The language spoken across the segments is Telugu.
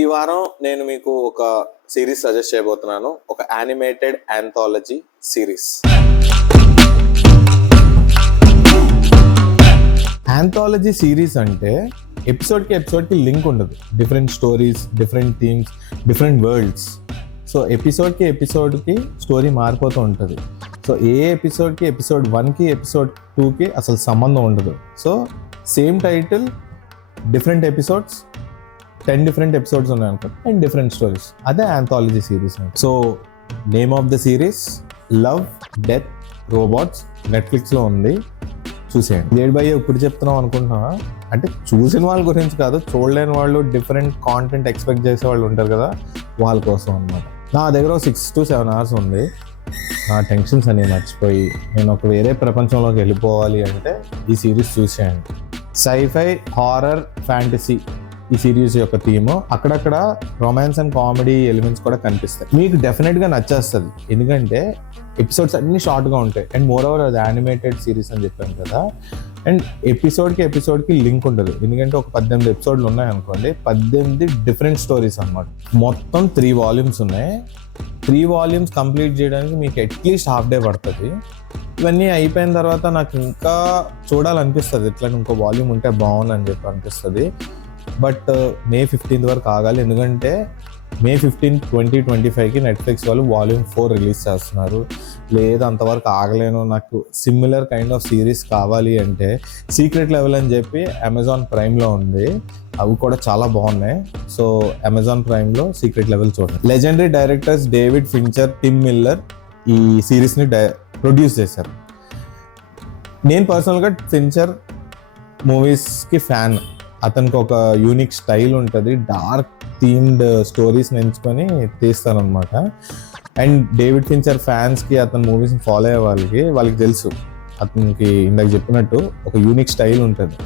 ఈ వారం నేను మీకు ఒక సిరీస్ సజెస్ట్ చేయబోతున్నాను. ఒక animated anthology series. Anthology series అంటే ఎపిసోడ్కి లింక్ ఉండదు. Different stories, different themes, different worlds. So ఎపిసోడ్కి స్టోరీ మారిపోతూ ఉంటుంది. సో ఎపిసోడ్ 1కి ఎపిసోడ్ 2కి అసలు సంబంధం ఉండదు. So same title, different episodes, 10 different episodes ఉన్నాయి అనుకో, అండ్ డిఫరెంట్ స్టోరీస్. అదే anthology series. So name of the series love, death, robots. నెట్ఫ్లిక్స్లో ఉంది, చూసేయండి. లేట్ బై ఇప్పుడు చెప్తున్నాం అనుకుంటున్నా అంటే చూసిన వాళ్ళ గురించి కాదు, చూడలేని వాళ్ళు, డిఫరెంట్ కాంటెంట్ ఎక్స్పెక్ట్ చేసే వాళ్ళు ఉంటారు కదా, వాళ్ళ కోసం అనమాట. నా దగ్గర 6 to 7 hours ఉంది. నా టెన్షన్స్ అనేవి మర్చిపోయి నేను ఒక వేరే ప్రపంచంలోకి వెళ్ళిపోవాలి అంటే ఈ సిరీస్ చూసేయండి. సైఫై, హారర్, ఫ్యాంటసీ ఈ సిరీస్ యొక్క థీమ్. అక్కడక్కడ రొమాన్స్ అండ్ కామెడీ ఎలిమెంట్స్ కూడా కనిపిస్తాయి. మీకు డెఫినెట్గా నచ్చేస్తుంది, ఎందుకంటే ఎపిసోడ్స్ అన్నీ షార్ట్గా ఉంటాయి. అండ్ మోర్ ఓవర్ అది యానిమేటెడ్ సిరీస్ అని చెప్పాను కదా. అండ్ ఎపిసోడ్కి లింక్ ఉండదు, ఎందుకంటే ఒక 18 ఎపిసోడ్లు ఉన్నాయి అనుకోండి. 18 డిఫరెంట్ స్టోరీస్ అనమాట. మొత్తం 3 volumes ఉన్నాయి. 3 volumes కంప్లీట్ చేయడానికి మీకు అట్లీస్ట్ హాఫ్ డే పడుతుంది. ఇవన్నీ అయిపోయిన తర్వాత నాకు ఇంకా చూడాలనిపిస్తుంది, ఇట్లా ఇంకో వాల్యూమ్ ఉంటే బాగుంది అని చెప్పి అనిపిస్తుంది. బట్ May 15th వరకు ఆగాలి, ఎందుకంటే May 15th, 2025కి నెట్ఫ్లిక్స్ వాళ్ళు Volume 4 రిలీజ్ చేస్తున్నారు. లేదు అంతవరకు ఆగలేను, నాకు సిమిలర్ కైండ్ ఆఫ్ సిరీస్ కావాలి అంటే సీక్రెట్ లెవెల్ అని చెప్పి అమెజాన్ ప్రైమ్లో ఉంది. అవి కూడా చాలా బాగున్నాయి. సో అమెజాన్ ప్రైమ్లో సీక్రెట్ లెవెల్ చూడండి. Legendary directors David Fincher, Tim Miller ఈ సిరీస్ని ప్రొడ్యూస్ చేశారు. నేను పర్సనల్గా ఫించర్ మూవీస్కి ఫ్యాన్. అతనికి ఒక యూనిక్ స్టైల్ ఉంటుంది, డార్క్ థీమ్డ్ స్టోరీస్ని ఎంచుకొని తీస్తానమాట. అండ్ డేవిడ్ ఫించర్ ఫ్యాన్స్కి, అతని మూవీస్ని ఫాలో అయ్యే వాళ్ళకి తెలుసు, అతనికి ఇందాక చెప్పినట్టు ఒక యూనిక్ స్టైల్ ఉంటుంది.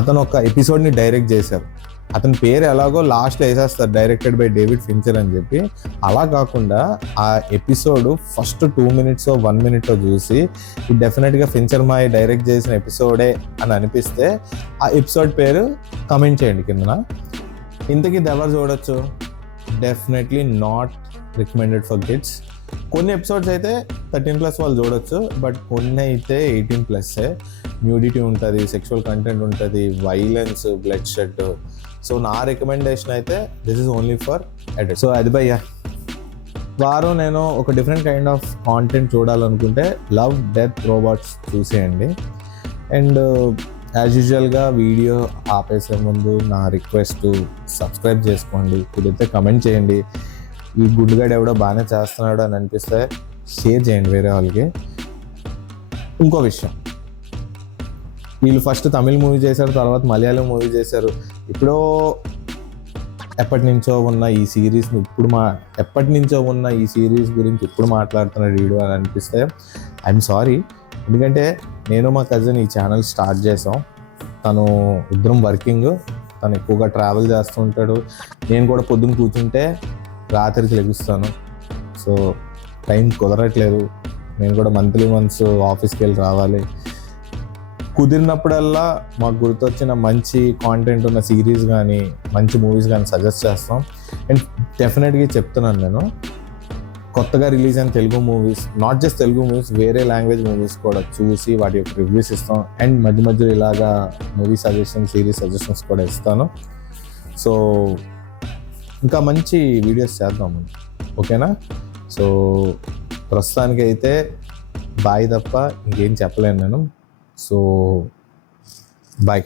అతను ఒక ఎపిసోడ్ని డైరెక్ట్ చేశారు. అతని పేరు ఎలాగో లాస్ట్లో వేసేస్తారు, డైరెక్టెడ్ బై డేవిడ్ ఫించర్ అని చెప్పి. అలా కాకుండా ఆ ఎపిసోడ్ ఫస్ట్ 2 minutes 1 minute చూసి ఇది డెఫినెట్గా ఫించర్ మాయ్ డైరెక్ట్ చేసిన ఎపిసోడే అని అనిపిస్తే ఆ ఎపిసోడ్ పేరు కమెంట్ చేయండి కిందన. ఇంతకీ ఎవరు చూడొచ్చు? Definitely not recommended for kids. కొన్ని ఎపిసోడ్స్ అయితే 13+ వాళ్ళు చూడొచ్చు, బట్ కొన్ని అయితే 18+. న్యూడిటీ ఉంటుంది, సెక్షువల్ కంటెంట్ ఉంటుంది, వైలెన్స్, బ్లడ్ షెడ్. సో నా రికమెండేషన్ అయితే this is only for adults. So అది భయ్యా వారం నేను ఒక డిఫరెంట్ కైండ్ ఆఫ్ కాంటెంట్ చూడాలనుకుంటే లవ్, డెత్, రోబోట్స్ చూసేయండి. అండ్ యాజ్ యూజువల్గా వీడియో ఆపేసే ముందు నా రిక్వెస్ట్, సబ్స్క్రైబ్ చేసుకోండి, కుదిరితే కమెంట్ చేయండి. ఈ గుడ్డుగాడు ఎవడో బాగానే చేస్తున్నాడు అని అనిపిస్తే షేర్ చేయండి వేరే వాళ్ళకి. ఇంకో విషయం, వీళ్ళు ఫస్ట్ తమిళ్ మూవీ చేశారు, తర్వాత మలయాళం మూవీ చేశారు. ఇప్పుడో ఎప్పటి నుంచో ఉన్న ఈ సిరీస్ గురించి ఇప్పుడు మాట్లాడుతున్నాడు వీడియో అని అనిపిస్తే ఐఎమ్ సారీ. ఎందుకంటే నేను మా కజిన్ ఈ ఛానల్ స్టార్ట్ చేసాం. తను ఇద్దరం వర్కింగ్, తను ఎక్కువగా ట్రావెల్ చేస్తూ ఉంటాడు. నేను కూడా పొద్దున్న కూర్చుంటే రాత్రికి లెగుస్తాను. సో టైం కుదరట్లేదు. నేను కూడా మంత్లీ వన్స్ ఆఫీస్కి వెళ్ళి రావాలి. కుదిరినప్పుడల్లా మాకు గుర్తొచ్చిన మంచి కాంటెంట్ ఉన్న సిరీస్ కానీ, మంచి మూవీస్ కానీ సజెస్ట్ చేస్తాం. అండ్ డెఫినెట్గా చెప్తున్నాను, నేను కొత్తగా రిలీజ్ అయిన Telugu movies, not just Telugu movies, వేరే లాంగ్వేజ్ మూవీస్ కూడా చూసి వాటి యొక్క రివ్యూస్ ఇస్తాం. అండ్ మధ్య ఇలాగా మూవీ సజెషన్స్, సిరీస్ సజెషన్స్ కూడా ఇస్తాను. సో ఇంకా మంచి వీడియోస్ చేద్దాం, ఓకేనా? సో ప్రస్తుతానికి అయితే బాయ్ తప్ప ఇంకేం చెప్పలేను నేను. So bye.